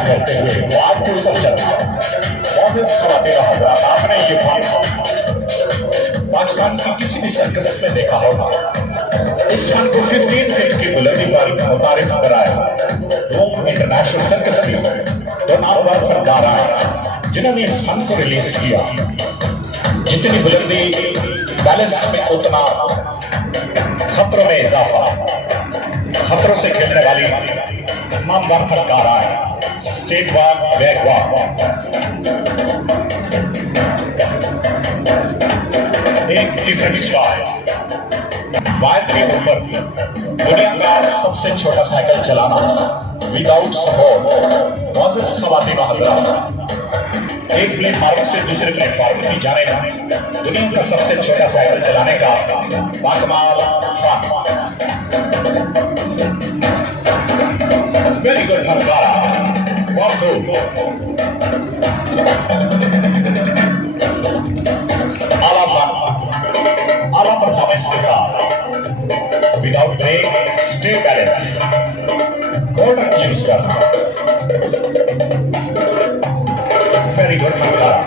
करते हुए वाद के ऊपर चल रहा आपने ये पाकिस्तान की किसी भी सर्कस में देखा होगा। इस फन को 15 फीट की बुलंदी पर मुतारिफ कराया रोम इंटरनेशनल सर्कस की दो नामवर फनकार आए जिन्होंने इस फन को रिलीज किया। जितनी बुलंदी बैलेंस में उतना खतरों में इजाफा, खतरों से खेलने वाली नामवर फनकार आए स्टेट वार बैक वार एक डिफरेंट स्टाइल वायर के ऊपर दुनिया का सबसे छोटा साइकिल चलाना विदाउट सपोर्ट मौजूद खवातीन व हज़रात एक प्लेटफॉर्म से दूसरे प्लेटफॉर्म की जाने का दुनिया का सबसे छोटा साइकिल चलाने का बाकमाल वेरी गुड फनकारा आला परफॉर्मेंस के साथ without break stay balance golden use करना वेरी गुड फनकारा।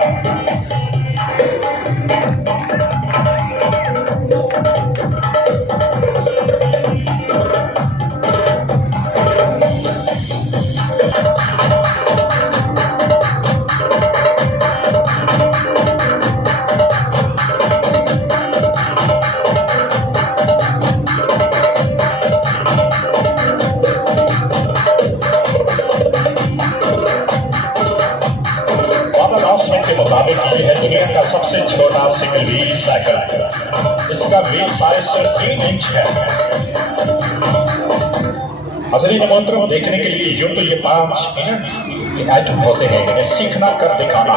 ये है दुनिया का सबसे छोटा सिंगल व्हील साइकिल। इसका व्हील साइज 3 इंच है। हज़रीन मोहतरम देखने के लिए यूं तो ये 5 मिनट आइटम होते हैं, इन्हें सीखना कर दिखाना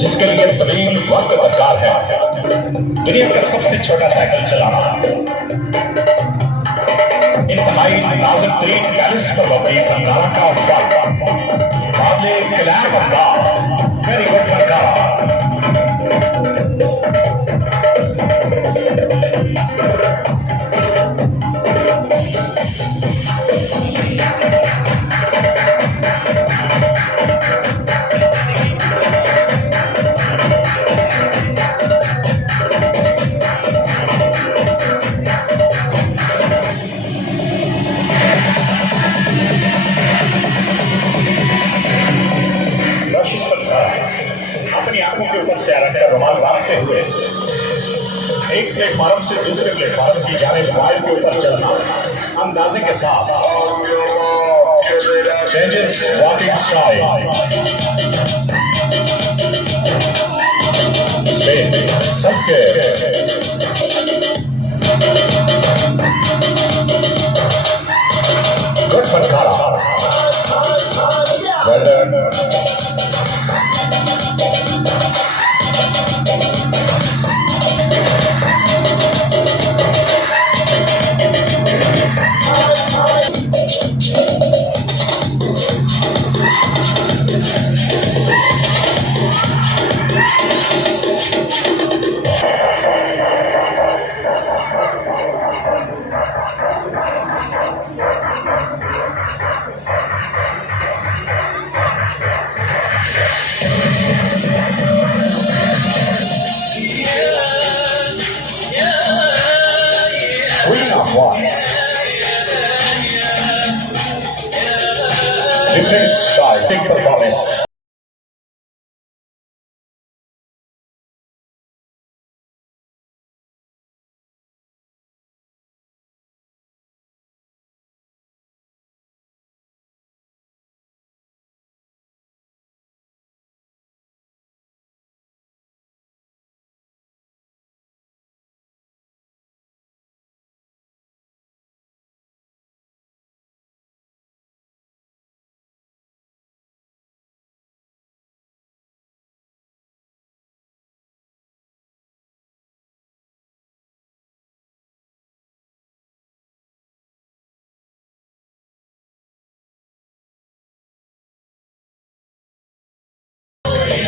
जिसके लिए तवील वक्त दरकार है। दुनिया का सबसे छोटा साइकिल चलाना इंतहाई नाजुक तरीन बैलेंस पर मबनी फनकारा का फन काबिले कलाम अंदाज वेरी गुड फनकारा। अपनी आंखों के ऊपर से आरख का रुमाल बांधते हुए एक प्लेटफॉर्म से दूसरे प्लेटफॉर्म की जानिब वायर के ऊपर चलना अंदाजे के साथ चेंजेस वॉकिंग स्टाइल सबके गुड फनकारा well done. one. Different style, big performance.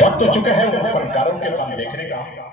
वक्त तो चुके हैं उन फनकारों के फन देखने का।